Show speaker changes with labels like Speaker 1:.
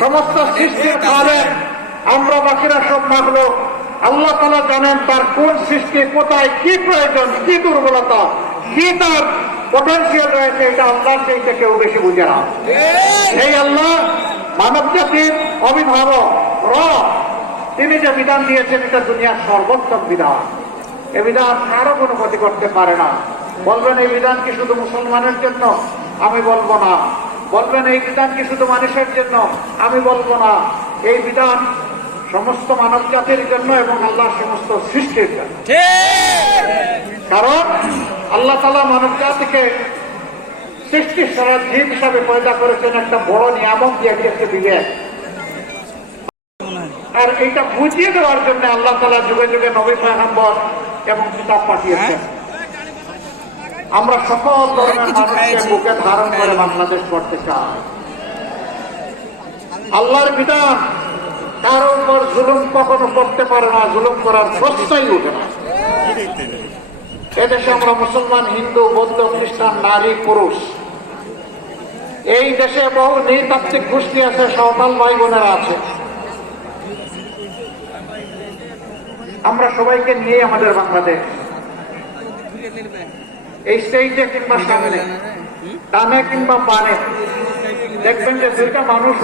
Speaker 1: সমস্ত সৃষ্টির খালেন আমরা বাকিরা সব মাগলো আল্লাহ তালা জানেন তার কোন সৃষ্টি, কোথায়, কি প্রয়োজন, কি দুর্বলতা, কি তার পটেন্সিয়াল রয়েছে, এটা আল্লাহর চাইতে কেউ বেশি বুঝে না। এই আল্লাহ মানব জাতির অভিভাবক র তিনি যে বিধান দিয়েছেন, এটা দুনিয়ার সর্বোত্তম বিধান। এ বিধান কারও কোনো ক্ষতি করতে পারে না। বলবেন, এই বিধান কি শুধু মুসলমানের জন্য? আমি বলব না। বলবেন, এই বিধান কি শুধু মানুষের জন্য? আমি বলব না। এই বিধান সমস্ত মানব জাতির জন্য এবং আল্লাহ সমস্ত সৃষ্টির জন্য। কারণ আল্লাহ তালা মানব জাতিকে সৃষ্টি সারা জীব হিসাবে পয়দা করেছেন একটা বড় নিয়ামক দিয়ে দিয়েছে বিবেক। আর এইটা বুঝিয়ে দেওয়ার জন্য আল্লাহ তালা যুগে যুগে নবী নম্বর এবং কিতাব পাঠিয়েছেন। আমরা সকল ধরনের মানুষকে বুকে ধারণ করে বাংলাদেশ করতে চাই। আল্লাহর বিধান কারও উপর জুলুম কখনো করতে পারে না জুলুম করার প্রশ্নই উঠে না। এদেশে আমরা মুসলমান হিন্দু বৌদ্ধ খ্রিস্টান নারী পুরুষ। এই দেশে বহু নৃতাত্ত্বিক গোষ্ঠী আছে সাঁওতাল ভাই বোনেরা আছে। আমরা সবাইকে নিয়ে আমাদের বাংলাদেশ। এই স্টেজে কিংবা সামনে। দামে কিংবা পানে। দেখবেন যে দুইটা মানুষ